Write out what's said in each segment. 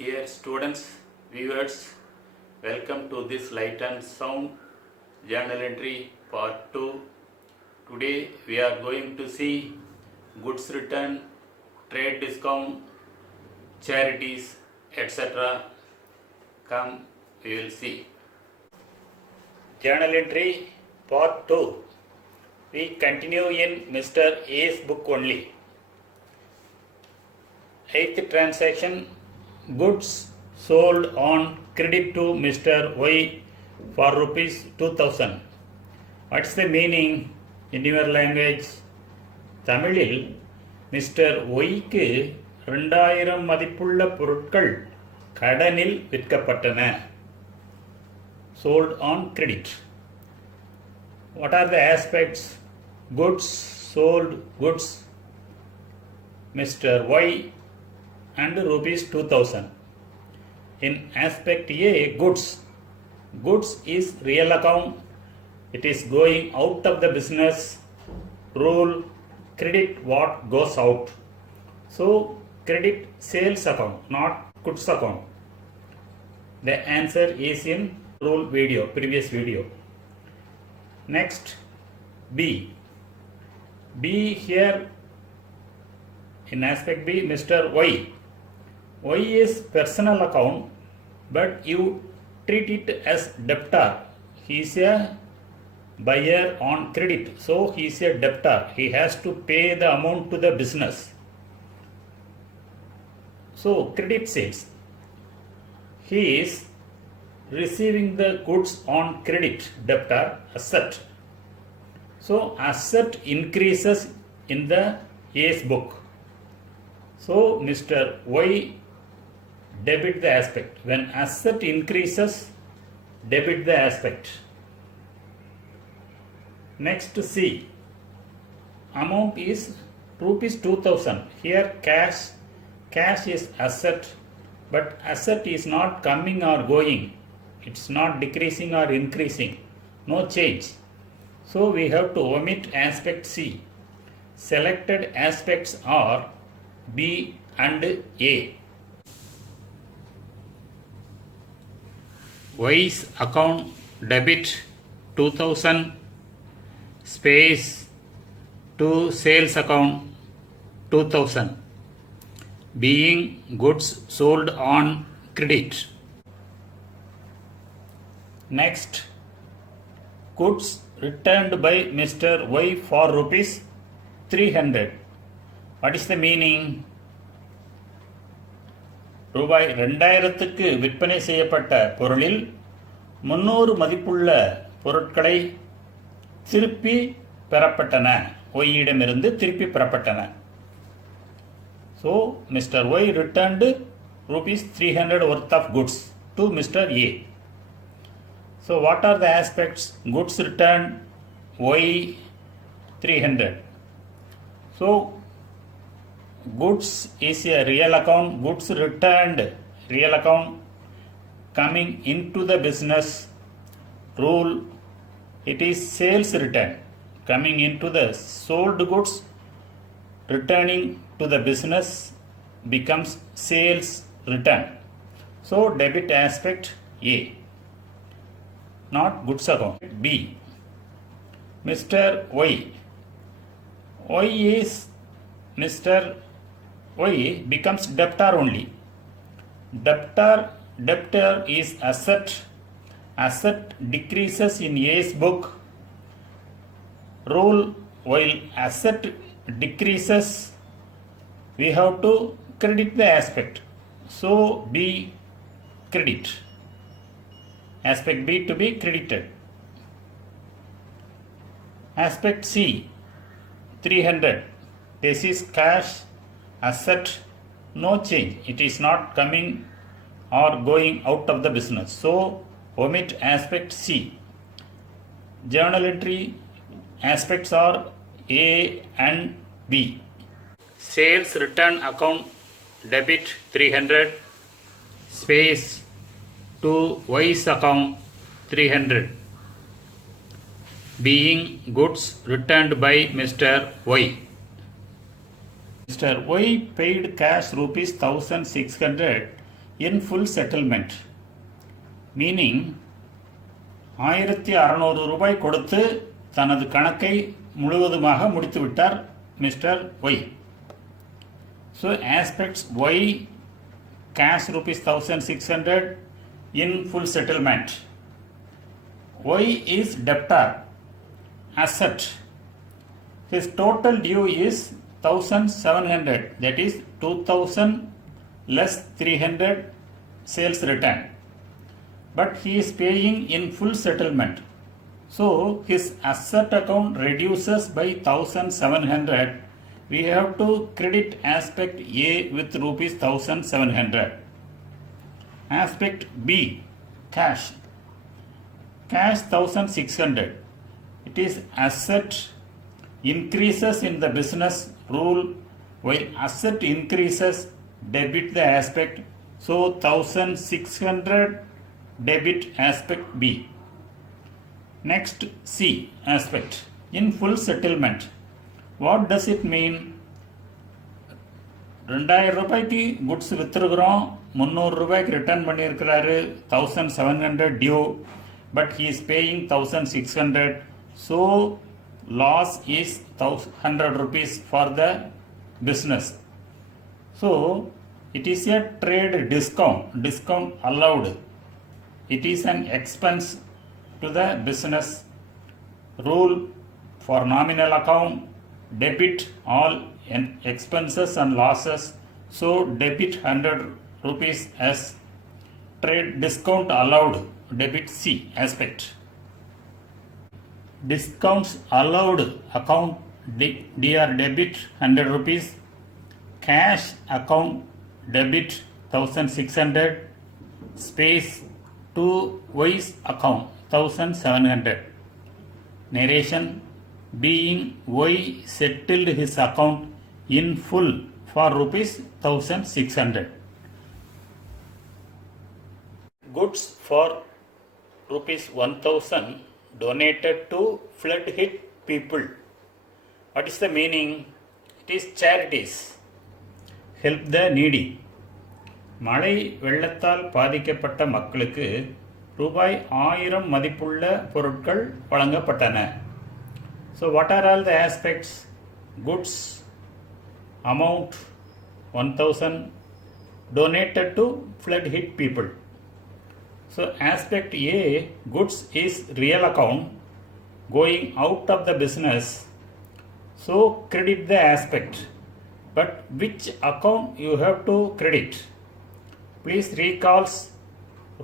Dear students, viewers, welcome to this light and sound journal entry part 2. Today we are going to see goods return, trade discount, charities, etc. Come, we will see. Journal entry part 2. We continue in Mr. A's book only. 8th transaction, goods sold on credit to Mr. Y for rupees 2000. What's the meaning in your language? தமிழில் mister ஒய்க்கு 2000 மதிப்புள்ள பொருட்கள் கடனில் விற்கப்பட்டன. Sold on credit. What are the aspects? Goods sold, goods Mr. Y and rupees 2000. In aspect A, goods is real account, it is going out of the business. Rule, credit what goes out, so credit sales account, not goods account. The answer is in rule video, previous video. Next, B here in aspect B, Mr. Y is personal account, but you treat it as debtor. He is a buyer on credit, so he is a debtor. He has to pay the amount to the business. So credit sales, he is receiving the goods on credit, debtor, asset. So asset increases in the A's book. So Mr. Y debit the aspect. When asset increases, debit the aspect. Next, C. Amount is rupees 2000. Here cash is asset, but asset is not coming or going. It's not decreasing or increasing. No change. So we have to omit aspect C. Selected aspects are B and A. Y's account debit 2000 space to sales account 2000, being goods sold on credit. Next, goods returned by Mr. Y for rupees 300. What is the meaning? ரூபாய் 2000க்கு விற்பனை செய்யப்பட்ட பொருளில் 300 மதிப்புள்ள பொருட்களை திருப்பி பெறப்பட்டன. ஒய்யிடமிருந்து திருப்பி பெறப்பட்டன. So Mr. Y returned rupees 300 worth of goods to Mr. A. So what are the aspects? Goods returned, Y 300. So goods is a real account, goods returned, real account coming into the business. Rule, it is sales return, coming into the sold goods, returning to the business becomes sales return. So debit aspect A, not goods account. B, Mr. Y is Mr. Y becomes debtor only. Debtor is asset. Asset decreases in A's book. Rule, while asset decreases, we have to credit the aspect. So B, credit. Aspect B to be credited. Aspect C, 300. This is cash, asset, no change. It is not coming or going out of the business. So omit aspect C. Journal entry aspects are A and B. Sales return account debit 300 space to Y's account 300, being goods returned by Mr. Y. Mr. Y paid cash rupees 1600 in full settlement, meaning 1600 ரூபாய் கொடுத்து தனது கணக்கை முழுவதுமாக முடித்துவிட்டார் mister Y. So aspects Y, cash rupees 1600 in full settlement. Y is debtor, asset. His total due is 1700, that is 2000 less 300 sales return. But he is paying in full settlement. So his asset account reduces by 1700. We have to credit aspect A with rupees 1700. Aspect B, cash. Cash 1600. It is asset increases in the business rule. While asset increases, debit the aspect. So 1600 debit aspect B. Next C aspect, in full settlement. What does it mean? 2000 ரூபாய்க்கு goods விற்றுக்கிறோம், 300 ரூபாய்க்கு return பண்ணியிருக்கிறாரு, 1700 due, but he is paying 1600. So loss is 100 rupees for the business. So it is a trade discount allowed. It is an expense to the business. Rule for nominal account, debit all expenses and losses. So debit 100 rupees as trade discount allowed, debit C aspect. Discounts allowed account DR debit 100 rupees, cash account debit 1600, space to Y's account 1700. Narration: being Y settled his account in full for rupees 1600. Goods for rupees 1000 donated to flood hit people. What is the meaning? It is charities. Help the needy. மழை வெள்ளத்தால் பாதிக்கப்பட்ட மக்களுக்கு ரூபாய் 1000 மதிப்புள்ள பொருட்கள் வழங்கப்பட்டன. So what are all the aspects? Goods amount 1000 donated to flood hit people. So aspect A, goods is real account going out of the business. So credit the aspect. But which account you have to credit? Please recall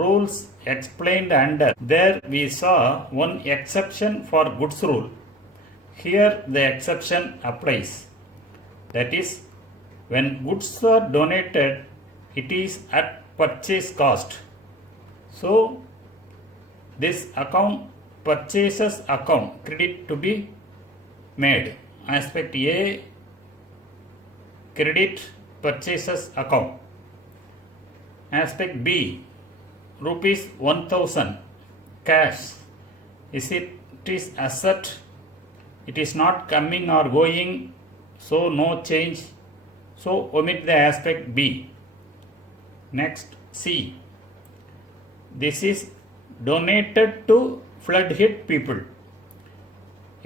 rules explained under. There we saw one exception for goods rule. Here the exception applies. That is, when goods are donated, it is at purchase cost. So this account, purchases account, credit to be made. Aspect A, credit purchases account. Aspect B, rupees 1000 cash. It is asset. It is not coming or going, so no change. So omit the aspect B. Next C. This is donated to flood hit people.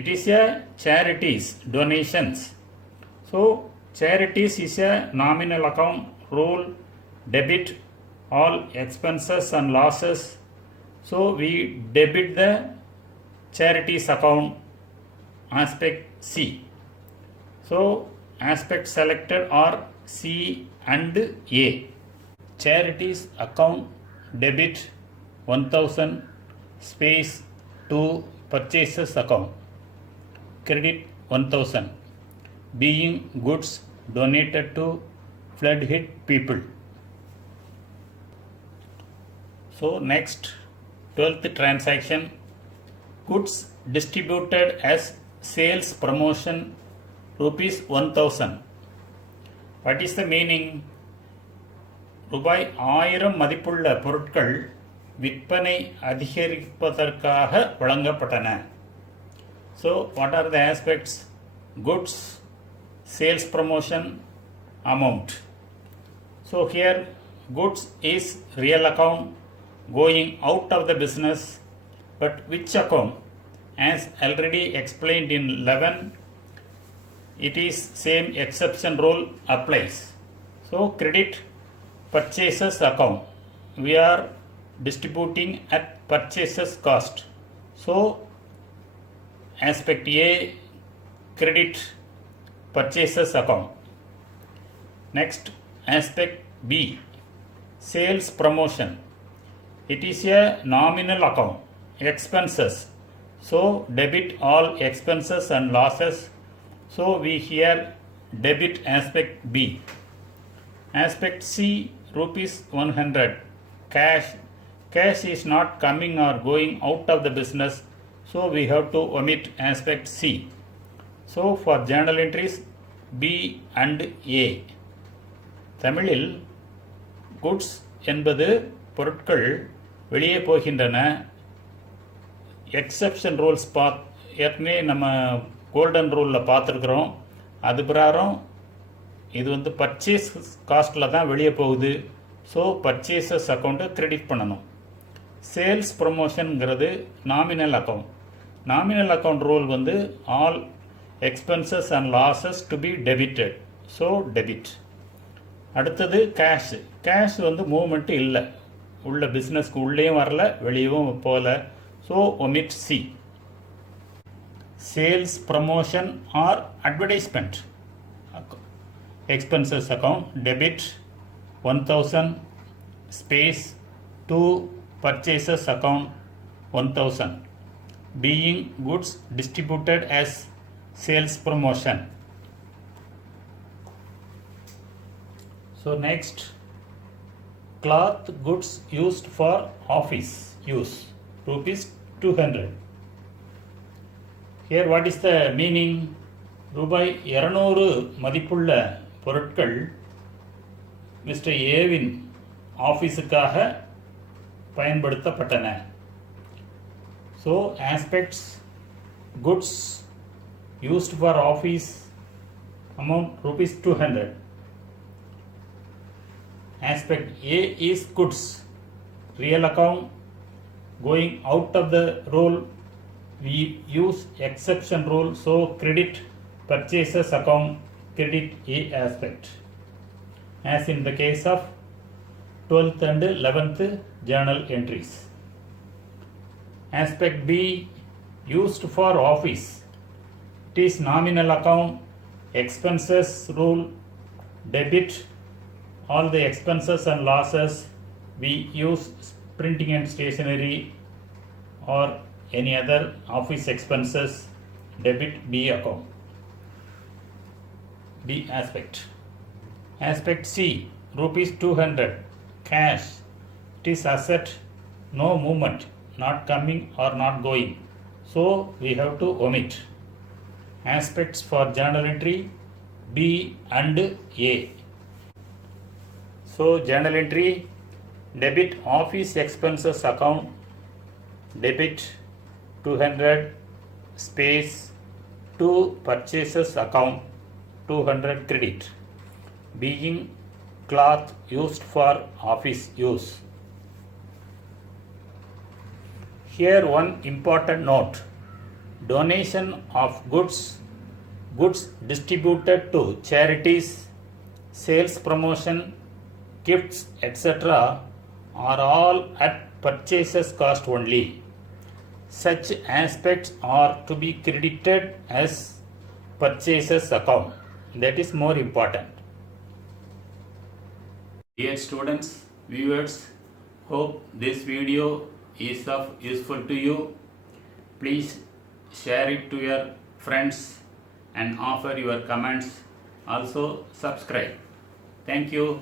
It is a charities, donations. So charities is a nominal account rule, debit all expenses and losses. So we debit the charities account, aspect C. So aspect selected are C and A. Charities account debit 1000 space to purchases account, credit 1000, being goods donated to flood hit people. So next, 12th transaction, goods distributed as sales promotion rupees 1000. What is the meaning? ரூபாய் 1000 மதிப்புள்ள பொருட்கள் விற்பனை அதிகரிப்பதற்காக வழங்கப்பட்டன. So what are the aspects? Goods, sales promotion, amount. So here goods is real account going out of the business, but which account? As already explained in 11, it is same exception rule applies. So credit purchases account, we are distributing at purchases cost. So aspect A, credit purchases account. Next, aspect B, sales promotion. It is a nominal account, expenses. So debit all expenses and losses. So we here debit aspect B. Aspect C, rupees 100, cash. Cash is not coming or going out of the business. So we have to omit aspect C. So for journal entries B and A. தமிழில் goods என்பது பொருட்கள் வெளியே போகின்றன. Exception rules ஏற்கனவே நம்ம golden ரூலில் பார்த்துருக்குறோம். அது பிரகாரம் இது வந்து பர்ச்சேஸ் காஸ்ட்டில் தான் வெளியே போகுது. ஸோ பர்ச்சேசஸ் அக்கௌண்ட்டை கிரெடிட் பண்ணணும். சேல்ஸ் ப்ரொமோஷனுங்கிறது nominal account. Nominal account rule வந்து all expenses and losses to be debited. So debit. அடுத்தது கேஷ். கேஷ் வந்து மூவ்மெண்ட்டு இல்லை, உள்ள பிஸ்னஸ்க்கு உள்ளேயும் வரல வெளியவும் போகல. So omit C. Sales promotion or advertisement expenses account debit 1000 space to purchases account 1000 being goods distributed as sales promotion. So next, cloth goods used for office use, rupees 200. Here what is the meaning? ரூபாய் 200 மதிப்புள்ள பொருட்கள் mister ஏவின் ஆஃபீஸுக்காக பயன்படுத்தப்பட்டன. So aspects goods used for office amount rupees 200. Aspect A is goods, real account going out of the rule, we use exception rule, so credit purchases account, credit A aspect, as in the case of 12th and 11th journal entries. Aspect B, used for office, it is nominal account, expenses rule, debit all the expenses and losses, we use printing and stationery or any other office expenses, debit B account. B aspect. Aspect C, rupees 200, cash, it is asset, no movement, not coming or not going, so we have to omit. Aspects for journal entry B and A. So journal entry, debit office expenses account, debit 200 space to purchases account 200 credit, being cloth used for office use. Here one important note, donation of goods distributed to charities, sales promotion, gifts etc. are all at purchases cost only. Such aspects are to be credited as purchases account. That is more important. Dear students, viewers, hope this video is of useful to you. Please share it to your friends and offer your comments. Also subscribe. Thank you.